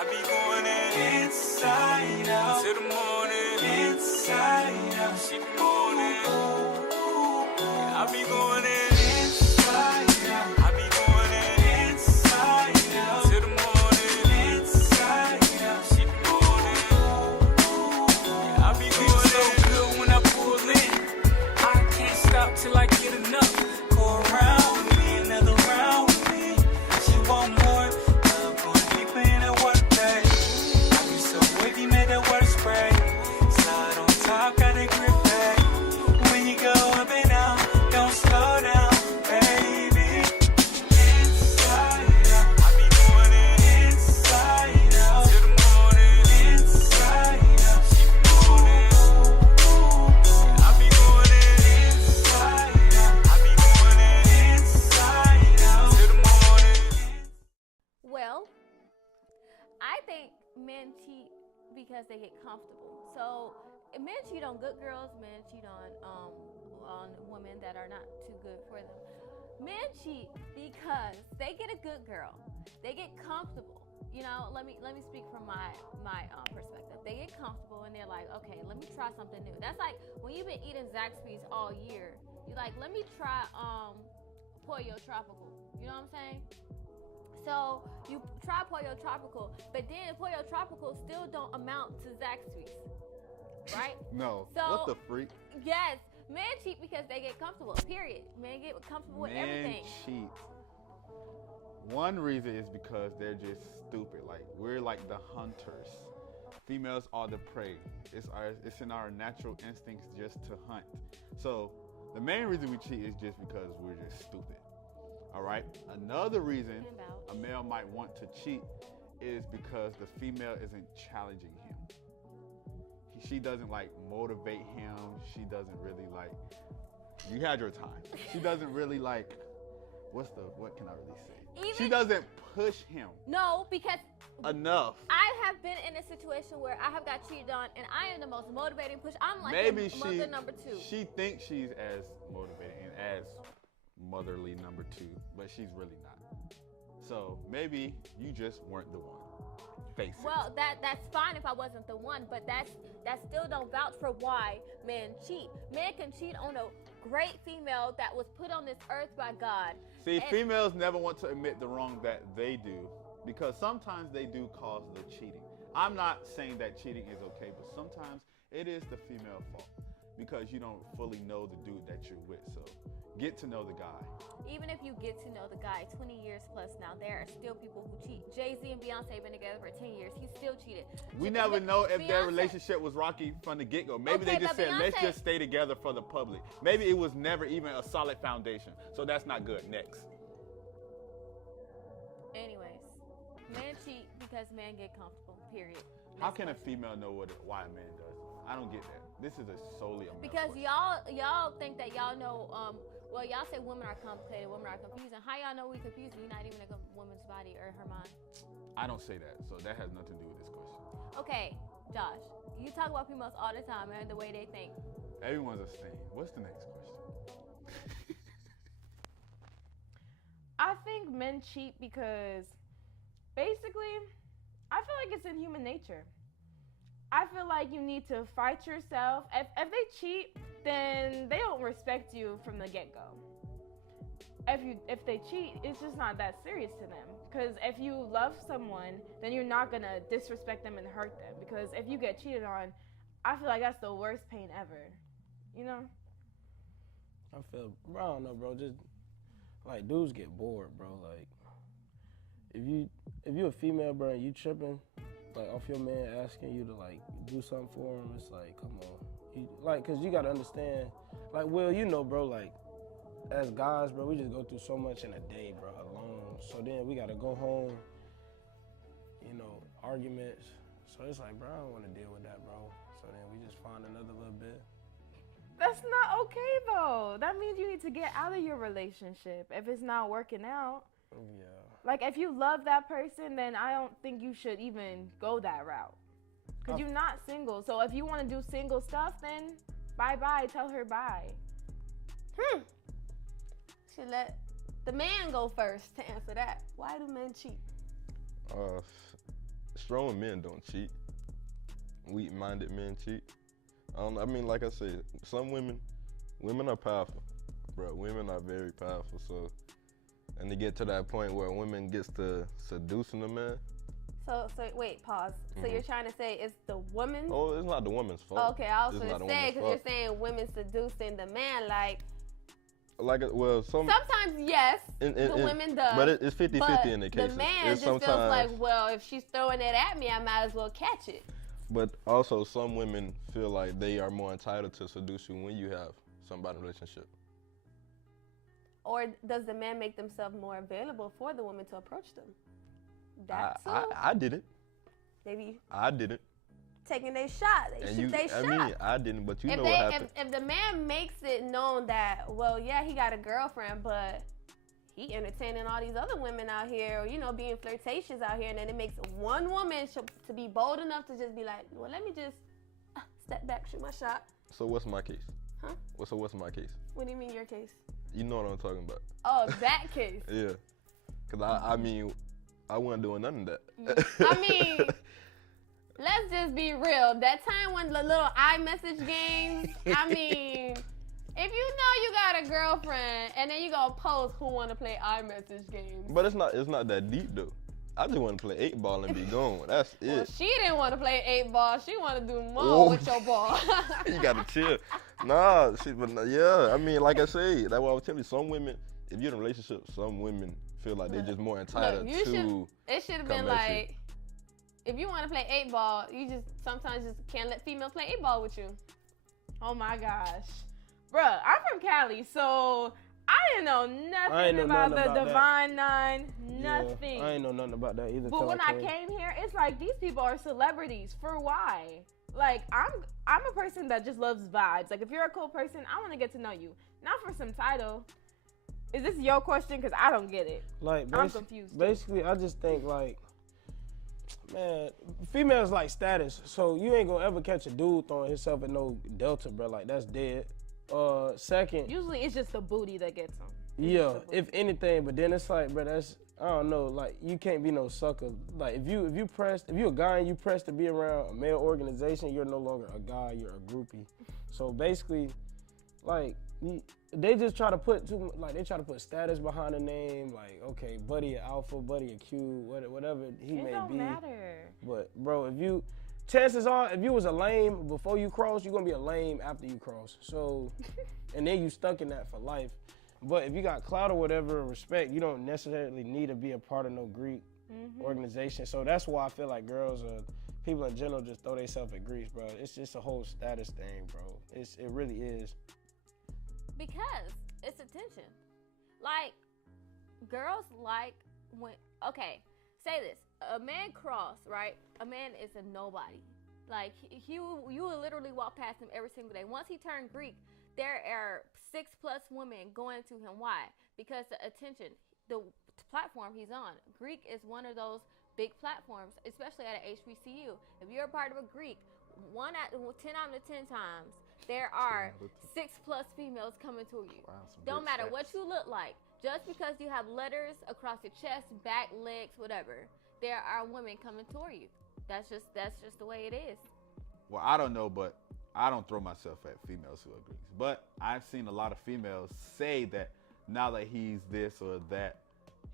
I be going in inside out till the morning. Inside out, she be moaning. I be going in inside out. I be going in inside out till the morning. Inside out, she be moaning. I be going so good when I pull in. I can't stop till I get enough. Go around with me, another round with me. She want more. Love going deeper in that work bag. I be so wavy, made that word spray. Slide on top, got a grip bag. When you go up and down, don't slow down, baby. Inside out, I be going in inside out till the morning. Inside out, she be moaning. I be going in inside out. I be going in inside out till the morning. Well, I think men cheat because they get comfortable. So men cheat on good girls, men cheat on women that are not too good for them. Men cheat because they get a good girl. They get comfortable. You know, let me speak from my perspective. They get comfortable and they're like, okay, let me try something new. That's like when you've been eating Zaxby's all year. You're like, let me try Pollo Tropical. You know what I'm saying? So you try Pollo Tropical, but then Pollo Tropical still don't amount to Zaxby's, right? No. So, what the freak? Yes, men cheat because they get comfortable. Period. Men get comfortable with everything. Men cheat. One reason is because they're just stupid. Like, we're like the hunters. Females are the prey. It's in our natural instincts just to hunt. So the main reason we cheat is just because we're just stupid. All right. Another reason a male might want to cheat is because the female isn't challenging him. She doesn't like motivate him. She doesn't really like, you had your time. She doesn't really like, what can I really say? She doesn't push him. No, because enough. I have been in a situation where I have got cheated on and I am the most motivating push. I'm like maybe mother number two. She thinks she's as motivating and as motherly number two, but she's really not. So maybe you just weren't the one. Face it. Well, that's fine if I wasn't the one, but that still don't vouch for why men cheat. Men can cheat on a great female that was put on this earth by God. See, females never want to admit the wrong that they do because sometimes they do cause the cheating. I'm not saying that cheating is okay, but sometimes it is the female fault because you don't fully know the dude that you're with. So get to know the guy. Even if you get to know the guy 20 years plus now, there are still people who cheat. Jay-Z and Beyonce have been together for 10 years. He still cheated. We never know if their relationship was rocky from the get-go. Maybe they just said, let's just stay together for the public. Maybe it was never even a solid foundation. So that's not good. Next. Anyways, men cheat because men get comfortable, period. How can a female know why a man does? I don't get that. This is solely a male because question. y'all think that y'all know, well, y'all say women are complicated, women are confusing. How y'all know we confused? We're not even a woman's body or her mind. I don't say that, so that has nothing to do with this question. Okay, Josh, you talk about females all the time and the way they think. Everyone's a Stainn. What's the next question? I think men cheat because basically, I feel like it's in human nature. I feel like you need to fight yourself. If they cheat, then they don't respect you from the get-go. If they cheat, it's just not that serious to them. Because if you love someone, then you're not gonna disrespect them and hurt them. Because if you get cheated on, I feel like that's the worst pain ever. You know? Bro, I don't know, bro. Just like dudes get bored, bro. Like if you a female, bro, and you tripping, like off your man asking you to like do something for him, it's like, come on, cause you gotta understand, like, Will, you know, bro, like as guys, bro, we just go through so much in a day, bro, alone. So then we gotta go home, you know, arguments. So it's like, bro, I don't want to deal with that, bro. So then we just find another little bit. That's not okay, though. That means you need to get out of your relationship if it's not working out. Yeah. Like, if you love that person, then I don't think you should even go that route. Because you're not single. So if you want to do single stuff, then bye-bye. Tell her bye. Should let the man go first to answer that. Why do men cheat? strong men don't cheat. Weak-minded men cheat. I don't know. I mean, like I said, some women are powerful, bro. Women are very powerful. So, and to get to that point where a woman gets to seducing a man. So wait, pause. So you're trying to say it's the woman? Oh, it's not the woman's fault. Okay, I was It's going not to the say, woman's because you're fault. saying women seducing the man, like, Well, sometimes, yes, the women does. But it's 50-50 in the cases. The man It's just feels like, well, if she's throwing it at me, I might as well catch it. But also, some women feel like they are more entitled to seduce you when you have somebody in a relationship. Or does the man make themselves more available for the woman to approach them? That too. I didn't. Maybe I didn't. taking their shot. They shoot their shot. I mean, I didn't, but you if know they, what happened. If the man makes it known that, well, yeah, he got a girlfriend, but he entertaining all these other women out here, or, you know, being flirtatious out here, and then it makes one woman to be bold enough to just be like, well, let me just step back, shoot my shot. So what's my case? Huh? So what's my case? What do you mean your case? You know what I'm talking about. Oh, that case. Yeah. Because I mean, I wasn't doing none of that. I mean, let's just be real. That time when the little iMessage games, I mean, if you know you got a girlfriend and then you gonna post who wanna play iMessage games. But it's not that deep though. I just want to play 8-ball and be gone. That's it. Well, she didn't want to play 8-ball. She want to do more with your ball. You gotta chill. Nah, yeah. I mean, like I said, that's what I was telling you. Some women, if you're in a relationship, some women feel like they're just more entitled to. It should have been like, if you want to play 8-ball, you just sometimes just can't let females play 8-ball with you. Oh my gosh. Bruh, I'm from Cali, so I didn't know nothing about the Divine Nine. Nothing. Yeah, I ain't know nothing about that either. But when I came here, it's like these people are celebrities. For why? Like, I'm a person that just loves vibes. Like, if you're a cool person, I want to get to know you. Not for some title. Is this your question? Because I don't get it. Like, I'm confused. Basically, I just think, like, man, females like status. So you ain't gonna ever catch a dude throwing himself at no Delta, bro. Like, that's dead. Second. Usually, it's just the booty that gets them. Yeah, if anything. But then it's like, bro, that's, I don't know. Like, you can't be no sucker. Like, if you a guy and you pressed to be around a male organization, you're no longer a guy. You're a groupie. So basically, like, they just try to put they try to put status behind the name. Like, okay, buddy a alpha, buddy a Q, whatever he may be. It don't matter. But bro, chances are, if you was a lame before you cross, you're gonna be a lame after you cross. So, and then you stuck in that for life. But if you got clout or whatever, respect, you don't necessarily need to be a part of no Greek organization. So that's why I feel like girls or people in general just throw themselves at Greeks, bro. It's just a whole status thing, bro. It really is. Because it's attention. Like, girls like when, okay, say this. A man cross, right? A man is a nobody. Like, you will literally walk past him every single day. Once he turned Greek, there are 6+ women going to him. Why? Because the attention, the platform he's on. Greek is one of those big platforms, especially at an HBCU. If you're a part of a Greek, 10 out of 10 times, there are 6+ females coming to you. Wow, don't matter what you look like. Just because you have letters across your chest, back, legs, whatever, there are women coming toward you. That's just the way it is. Well, I don't know, but I don't throw myself at females who are Greeks. But I've seen a lot of females say that now that he's this or that,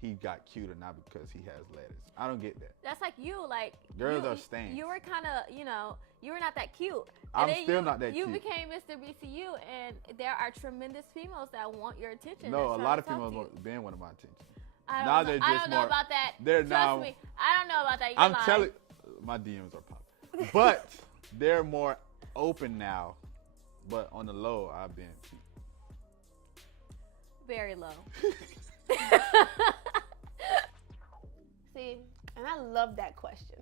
he got cuter, not because he has letters. I don't get that. That's like you, like girls are stained. You were kind of, you were not that cute. I'm still not that cute. You became Mr. BCU, and there are tremendous females that want your attention. No, a lot of females want been wanting my attention. I now don't they're know. just I don't know more, about that. They're Trust now, me, I don't know about that. I'm telling, my DMs are popping, but they're more open now. But on the low, I've been cute. Very low. See, and I love that question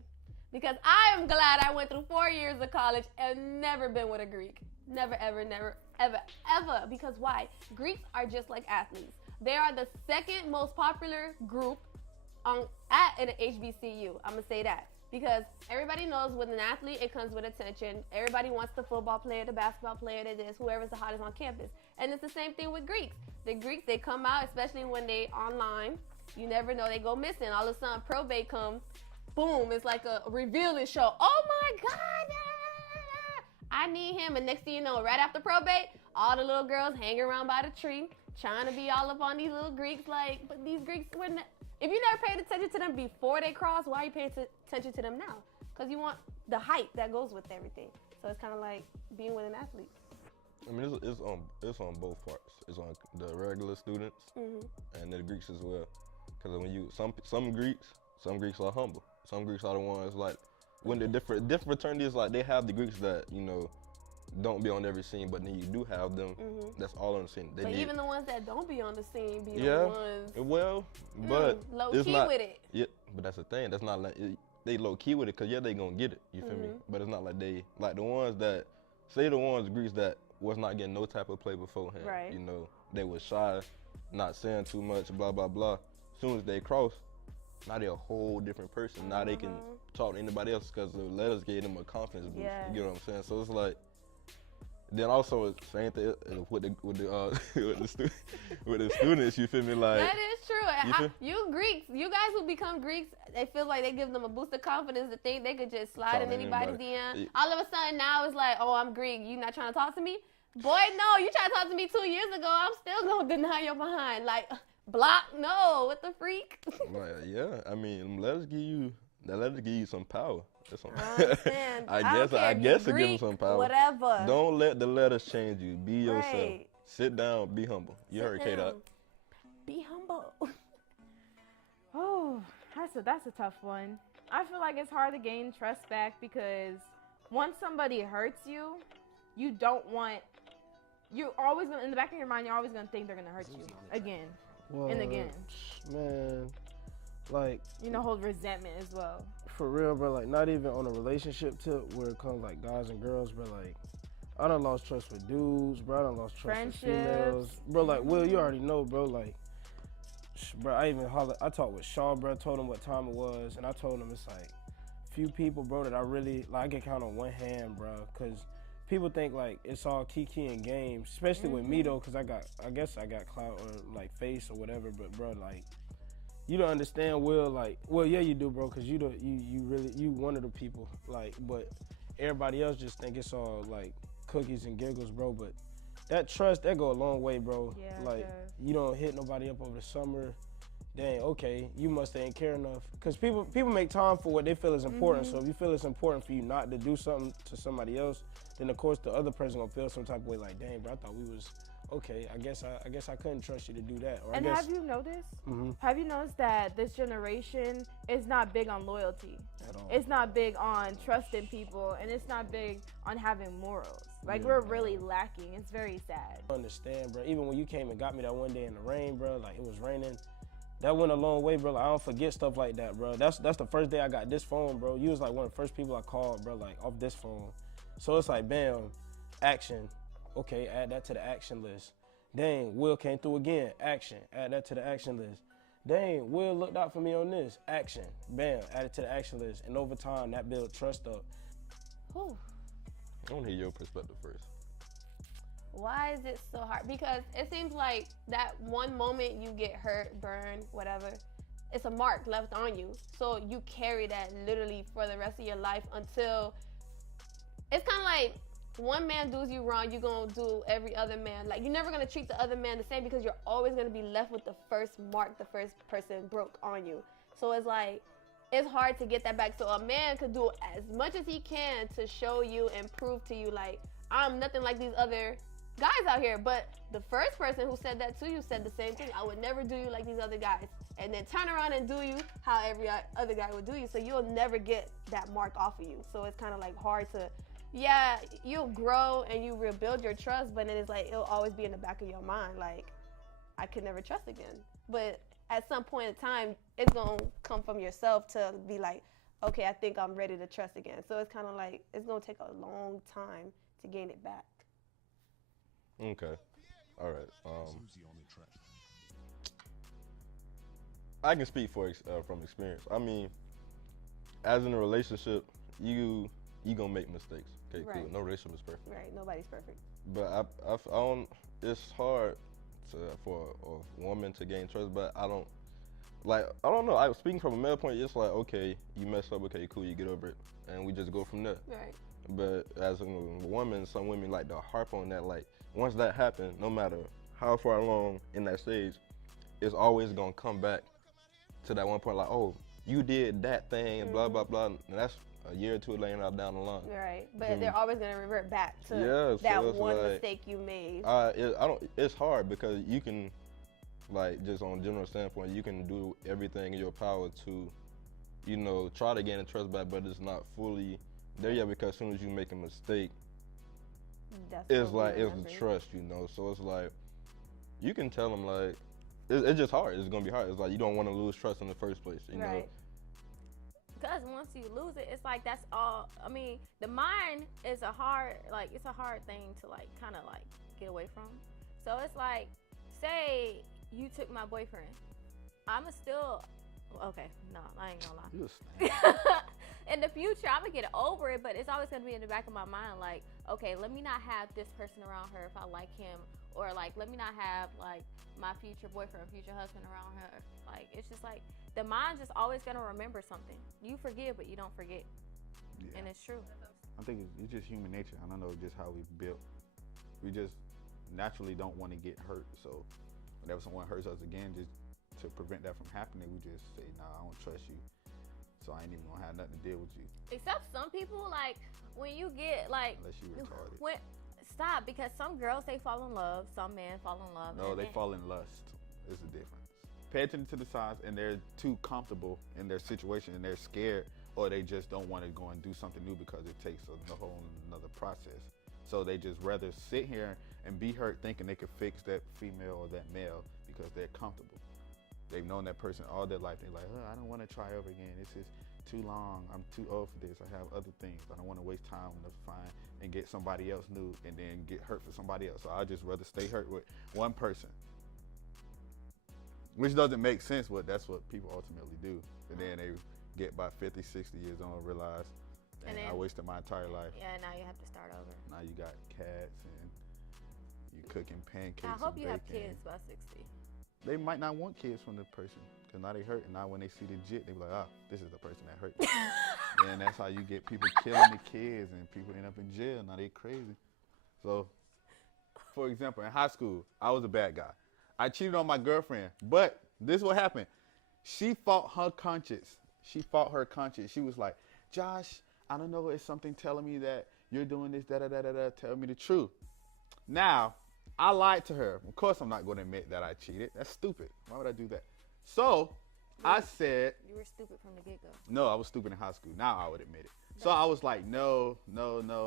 because I am glad I went through 4 years of college and never been with a Greek. Never, ever, never, ever, ever. Because why? Greeks are just like athletes. They are the second most popular group at an HBCU. I'm going to say that. Because everybody knows with an athlete, it comes with attention. Everybody wants the football player, the basketball player, whoever's the hottest on campus. And it's the same thing with Greeks. The Greeks, they come out, especially when they online. You never know, they go missing. All of a sudden, probate come. boom, it's like a revealing show. Oh my God, I need him. And next thing you know, right after probate, all the little girls hanging around by the tree, trying to be all up on these little Greeks. Like, but these Greeks were not, if you never paid attention to them before they crossed, why are you paying attention to them now? Because you want the hype that goes with everything. So it's kind of like being with an athlete. I mean, it's on both parts. It's on the regular students and the Greeks as well. Because when you some Greeks are humble. Some Greeks are the ones like when the different fraternities, like they have the Greeks that don't be on every scene, but then you do have them that's all on the scene. But even the ones that don't be on the scene be the ones. Well, but low it's key not, with it. Yeah, but that's the thing. That's not like they low key with it, cause they gonna get it. You feel me? But it's not like they like the ones that say the ones Greeks that was not getting no type of play beforehand. Right. They was shy, not saying too much, blah blah blah. As soon as they cross, now they're a whole different person. Now they can talk to anybody else because the letters gave them a confidence boost. Yes. You know what I'm saying? So it's like, then also it's same thing with the students. You feel me? Like That is true. You Greeks, you guys who become Greeks, they feel like they give them a boost of confidence to think they could just slide in anybody's DM. All of a sudden now it's like, oh, I'm Greek. You not trying to talk to me? Boy, no. You tried to talk to me 2 years ago. I'm still gonna deny your behind. Like, block? No. What the freak? Like, yeah. I mean, let us give you some power. That's some, I understand. I guess it gives them some power. Whatever. Don't let the letters change you. Be yourself. Right. Sit down. Be humble. You heard K-Dot. Be humble. Oh, that's a tough one. I feel like it's hard to gain trust back because once somebody hurts you, you're always gonna, in the back of your mind, you're always gonna think they're gonna hurt you again and again. Man, like hold resentment as well. for real, bro. Like not even on a relationship tip where it comes like guys and girls, bro. Like I done lost trust with dudes, bro. I done lost trust with females, bro. Like Will, you already know, bro. Like, bro, I talked with Shaw, bro. Told him what time it was, and I told him it's like few people, bro, that I really like. I can count on one hand, bro, because people think like it's all kiki and games, especially with me though, because I guess I got clout or like face or whatever. But bro, like you don't understand, Will. Like, well, yeah, you do, bro, because you one of the people. Like, but everybody else just think it's all like cookies and giggles, bro. But that trust, that go a long way, bro. Yeah, like you don't hit nobody up over the summer. Dang, okay, you must ain't care enough. Because people make time for what they feel is important. So if you feel it's important for you not to do something to somebody else, then of course the other person gonna feel some type of way like, dang, bro, I thought we was okay. I guess I couldn't trust you to do that. Or And I guess, have you noticed? Have you noticed that this generation is not big on loyalty? At all. It's not big on trusting people, and it's not big on having morals. Like Yeah, we're bro. really lacking. It's very sad. I understand, bro. Even when you came and got me that one day in the rain, bro, like it was raining. That went a long way, bro. Like, I don't forget stuff like that, bro. That's the first day I got this phone, bro. You was like one of the first people I called, bro, like off this phone. So it's like, bam, action. Okay, add that to the action list. Dang, Will came through again. Action. Add that to the action list. Dang, Will looked out for me on this. Action. Bam, add it to the action list. And over time, that built trust up. Whew. I want to hear your perspective first. Why is it so hard? Because it seems like that one moment you get hurt, burned, whatever, it's a mark left on you. So you carry that literally for the rest of your life until it's kind of like one man does you wrong, you're going to do every other man. Like, you're never going to treat the other man the same because you're always going to be left with the first mark the first person broke on you. So it's like, it's hard to get that back. So a man could do as much as he can to show you and prove to you, like, I'm nothing like these other guys out here. But the first person who said that to you said the same thing. I would never do you like these other guys. And then turn around and do you how every other guy would do you. So you'll never get that mark off of you. So it's kind of like hard to, yeah, you'll grow and you rebuild your trust, but then it's like, it'll always be in the back of your mind. Like, I could never trust again. But at some point in time, it's going to come from yourself to be like, okay, I think I'm ready to trust again. So it's kind of like, it's going to take a long time to gain it back. Okay. All right. I can speak from experience. I mean, as in a relationship, you gonna make mistakes. Okay, Right. cool. No relationship is perfect. Right, nobody's perfect. But I don't. It's hard for a woman to gain trust. But I don't like, I don't know. I was speaking from a male point. It's like, okay, you mess up. Okay, cool. You get over it, and we just go from there. Right. But as a woman, some women like to harp on that. Like, once that happened, no matter how far along in that stage, it's always gonna come back to that one point. Like, oh, you did that thing, and blah blah blah. And that's a year or two later down the line. Right. But they're always gonna revert back to Yeah, so that it's one like, mistake you made. It's hard because you can, like, just on a general standpoint, you can do everything in your power to, you know, try to gain the trust back, but it's not fully there yet because as soon as you make a mistake, That's it's what we like, it's remember. the trust, you know. So it's like, you can tell them, like, it's just hard. It's gonna be hard. It's like, you don't want to lose trust in the first place, you know. Right. Because once you lose it, it's like that's all. I mean, the mind is a hard, like, it's a hard thing to, like, kind of, like, get away from. So it's like, say you took my boyfriend. I'ma still, okay, no, I ain't gonna lie. You a snake. In the future, I'm gonna get over it, but it's always gonna be in the back of my mind, like, okay, let me not have this person around her if I like him, or like, let me not have like my future boyfriend, future husband around her. Like, it's just like the mind's just always gonna remember something. You forgive, but you don't forget, Yeah. and it's true. I think it's just human nature. I don't know just how we built. We just naturally don't want to get hurt. So whenever someone hurts us again, just to prevent that from happening, we just say, nah, I don't trust you. So I ain't even gonna have nothing to deal with you Except some people, like when you get like, unless you retarded. stop, because some girls they fall in love, some men fall in love. No, and they then- fall in lust. There's a difference. Pay attention to the signs, and they're too comfortable in their situation, and they're scared, or they just don't want to go and do something new because it takes a whole another process. So they just rather sit here and be hurt, thinking they could fix that female or that male because they're comfortable. They've known that person all their life. They're like, oh, I don't want to try over again. This is too long. I'm too old for this. I have other things. I don't want to waste time to find and get somebody else new and then get hurt for somebody else. So I'd just rather stay hurt with one person. Which doesn't make sense, but that's what people ultimately do. And then they get by 50, 60 years old and realize, And dang, I then- wasted my entire life. Yeah, now you have to start over. Now you got cats and you cooking pancakes I hope and you have bacon. kids by 60. They might not want kids from the person because now they hurt. And now when they see the jit, they be like, ah, this is the person that hurt me. And that's how you get people killing the kids and people end up in jail. Now they crazy. So, for example, in high school, I was a bad guy. I cheated on my girlfriend, but this is what happened. She fought her conscience. She fought her conscience. She was like, Josh, I don't know, it's something telling me that you're doing this, da-da-da-da-da, tell me the truth. Now, I lied to her. Of course I'm not going to admit that I cheated. That's stupid. Why would I do that? So, I said, You were stupid from the get-go. no, I was stupid in high school. Now I would admit it. So I was like, no,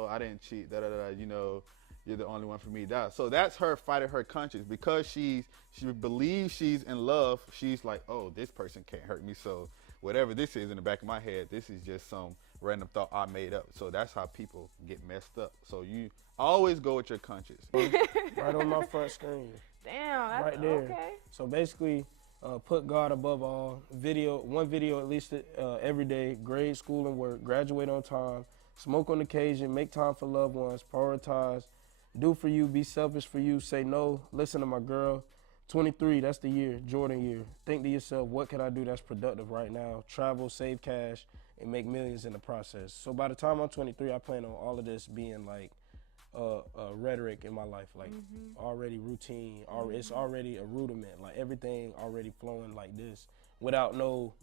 I didn't cheat, da-da-da, you know, you're the only one for me. Da. So that's her fighting her conscience. Because she believes she's in love, she's like, oh, this person can't hurt me. So whatever this is in the back of my head, this is just some random thought I made up. So that's how people get messed up. So you always go with your conscience. Right on my front screen. Damn, that's Right there. okay. So basically, put God above all. One video at least every day. Grade, school, and work. Graduate on time. Smoke on occasion. Make time for loved ones. Prioritize. Do for you. Be selfish for you. Say no. Listen to my girl. 23, that's the year. Jordan year. Think to yourself, what can I do that's productive right now? Travel, save cash, and make millions in the process. So by the time I'm 23, I plan on all of this being like rhetoric in my life, like already routine, it's already a rudiment, like everything already flowing like this without no,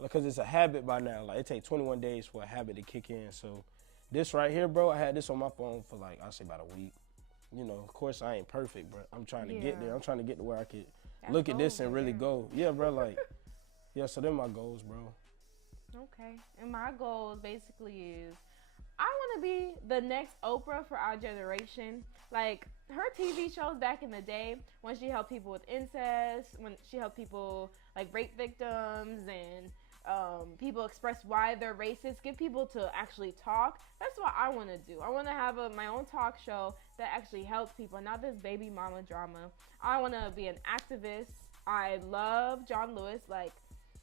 because it's a habit by now. Like it takes 21 days for a habit to kick in. So this right here, bro, I had this on my phone for like, I'll say about a week. You know, of course I ain't perfect, but I'm trying to get there. I'm trying to get to where I could look at this and really go. Yeah, bro, like, yeah, so they're my goals, bro. Okay. And my goals basically is I want to be the next Oprah for our generation. Like her TV shows back in the day when she helped people with incest, when she helped people like rape victims and people express why they're racist, get people to actually talk. That's what I want to do. I want to have my own talk show that actually helps people, not this baby mama drama. I want to be an activist. I love John Lewis. Like,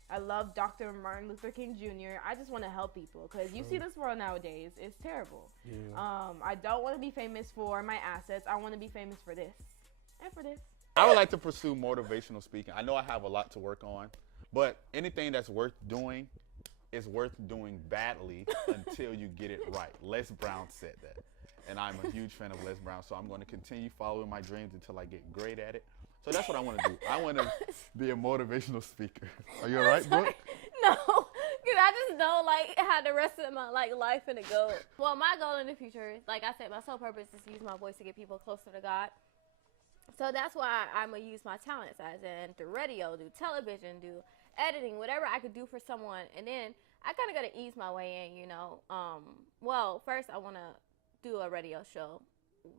I love Dr. Martin Luther King Jr. I just want to help people because you see this world nowadays. It's terrible. Yeah. I don't want to be famous for my assets. I want to be famous for this and for this. I would like to pursue motivational speaking. I know I have a lot to work on, But anything that's worth doing is worth doing badly until you get it right. Les Brown said that. And I'm a huge fan of Les Brown, so I'm going to continue following my dreams until I get great at it. So that's what I want to do. I want to be a motivational speaker. Are you all right, Brooke? No, because I just know like how the rest of my life finna go. Well, my goal in the future, like I said, my sole purpose is to use my voice to get people closer to God. So that's why I'm gonna use my talents, as in do radio, do television, do editing, whatever I could do for someone. And then I kind of got to ease my way in, you know. Well, first I want to do a radio show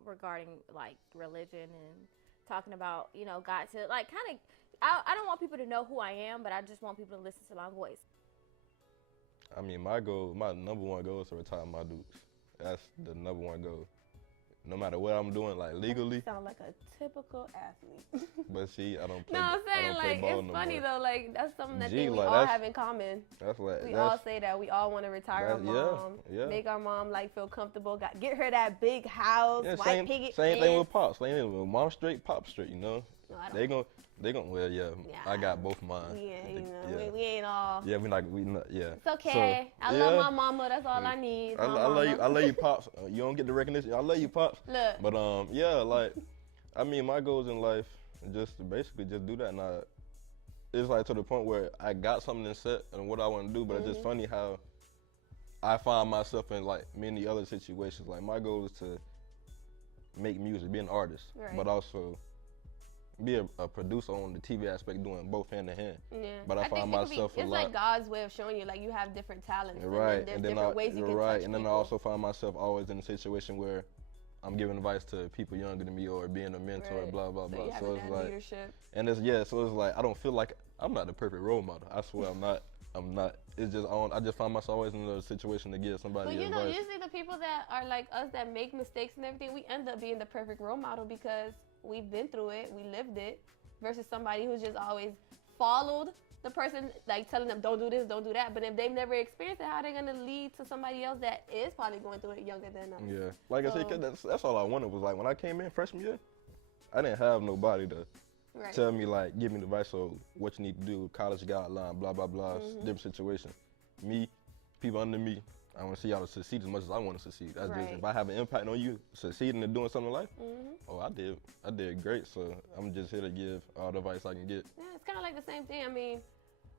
regarding like religion and talking about, you know, God, to like kind of, I don't want people to know who I am, but I just want people to listen to my voice. I mean, my number one goal is to retire my dukes. That's the number one goal. No matter what I'm doing, like legally. You sound like a typical athlete. But see, I don't play. No, I'm saying like ball it's no funny more. though. Like that's something that We like, all that's- have in common. That's like We that's, all say that. We all want to retire our yeah, mom, yeah. make our mom like feel comfortable, get her that big house, yeah, white picket same thing fence. with pops. Same thing with mom straight, pop straight. You know, No, I don't. they gon' well, yeah. Yeah. I got both mine. Yeah, you know, yeah. we ain't all. Yeah, we not. Yeah. it's okay. So, I yeah. love my mama. That's all I need. I love you. I love you, pops. You don't get the recognition. I love you, pops. Look, But yeah, like, I mean, my goals in life is just to basically just do that. And it's like to the point where I got something in set and what I want to do. But it's just funny how I find myself in like many other situations. Like my goal is to make music, be an artist, Right. but also be a producer on the TV aspect, doing both hand in hand. Yeah. But I think find it could myself be, a it's lot. like God's way of showing you like you have different talents. Right, And there's different ways you can touch and then I people. also find myself always in a situation where I'm giving advice to people younger than me or being a mentor, Right. blah blah So blah. you So having it's that like, leadership. and so it's like I don't feel like I'm not the perfect role model. I swear I'm not. It's just I just find myself always in a situation to give somebody But you know, advice. usually the people that are like us that make mistakes and everything, we end up being the perfect role model because we've been through it, we lived it, versus somebody who's just always followed the person, like telling them don't do this, don't do that. But if they've never experienced it, how are they gonna lead to somebody else that is probably going through it younger than us? Yeah, like I So- said, 'cause that's all I wanted was like when I came in freshman year, I didn't have nobody to Right. tell me like give me advice on what you need to do, college guideline, blah blah blah, different situation. Me, people under me, I want to see y'all to succeed as much as I want to succeed. That's just, Right. if I have an impact on you succeeding and doing something in life, Mhm. oh I did great. So I'm just here to give all the advice I can get. Yeah, it's kind of like the same thing. I mean,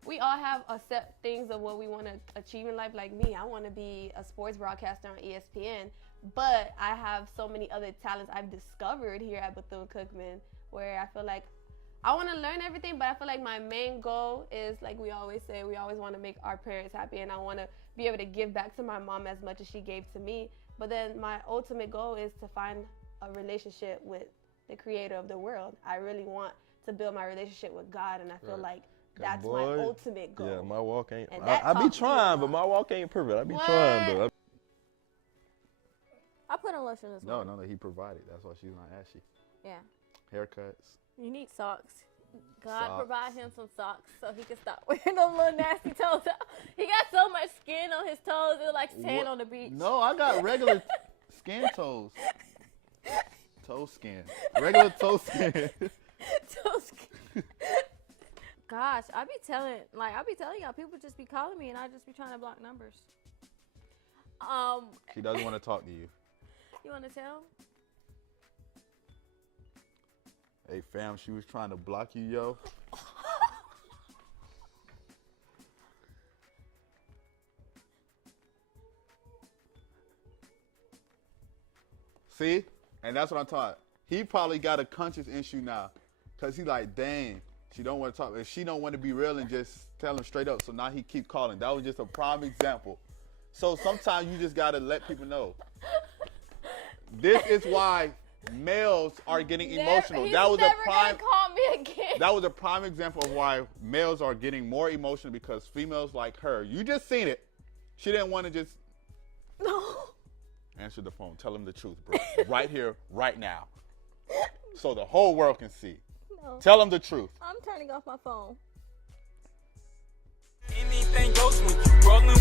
we all have a set things of what we want to achieve in life. Like me, I want to be a sports broadcaster on ESPN, but I have so many other talents I've discovered here at Bethune-Cookman where I feel like I want to learn everything, but I feel like my main goal is, like we always say, we always want to make our parents happy, and I want to be able to give back to my mom as much as she gave to me. But then my ultimate goal is to find a relationship with the creator of the world. I really want to build my relationship with God, and I feel Right. like 'Cause that's my boy, ultimate goal. Yeah, my walk ain't. And that I be taught me a trying, but lot. my walk ain't perfect. I be What? trying though. I put on lotion this No, morning. he provided. That's why she's not ashy. Yeah. Haircuts. You need socks. God Socks. provide him some socks so he can stop wearing those little nasty toes. He got so much skin on his toes, it was like sand What? on the beach. No, I got regular skin toes. Toe skin. Regular toe skin. Toe skin. Gosh, I be telling y'all, people just be calling me and I just be trying to block numbers. She doesn't want to talk to you. You want to tell? Hey, fam, she was trying to block you, yo. See? And that's what I'm talking. He probably got a conscious issue now. Because he like, dang, she don't want to talk. If she don't want to be real and just tell him straight up. So now he keep calling. That was just a prime example. So sometimes you just got to let people know. This is why males are getting emotional. He's That was never a prime. gonna call me again. That was a prime example of why males are getting more emotional because females like her. You just seen it. She didn't want to just No. answer the phone. Tell him the truth, bro. Right here, right now. So the whole world can see. No. Tell him the truth. I'm turning off my phone. Anything goes when you rolling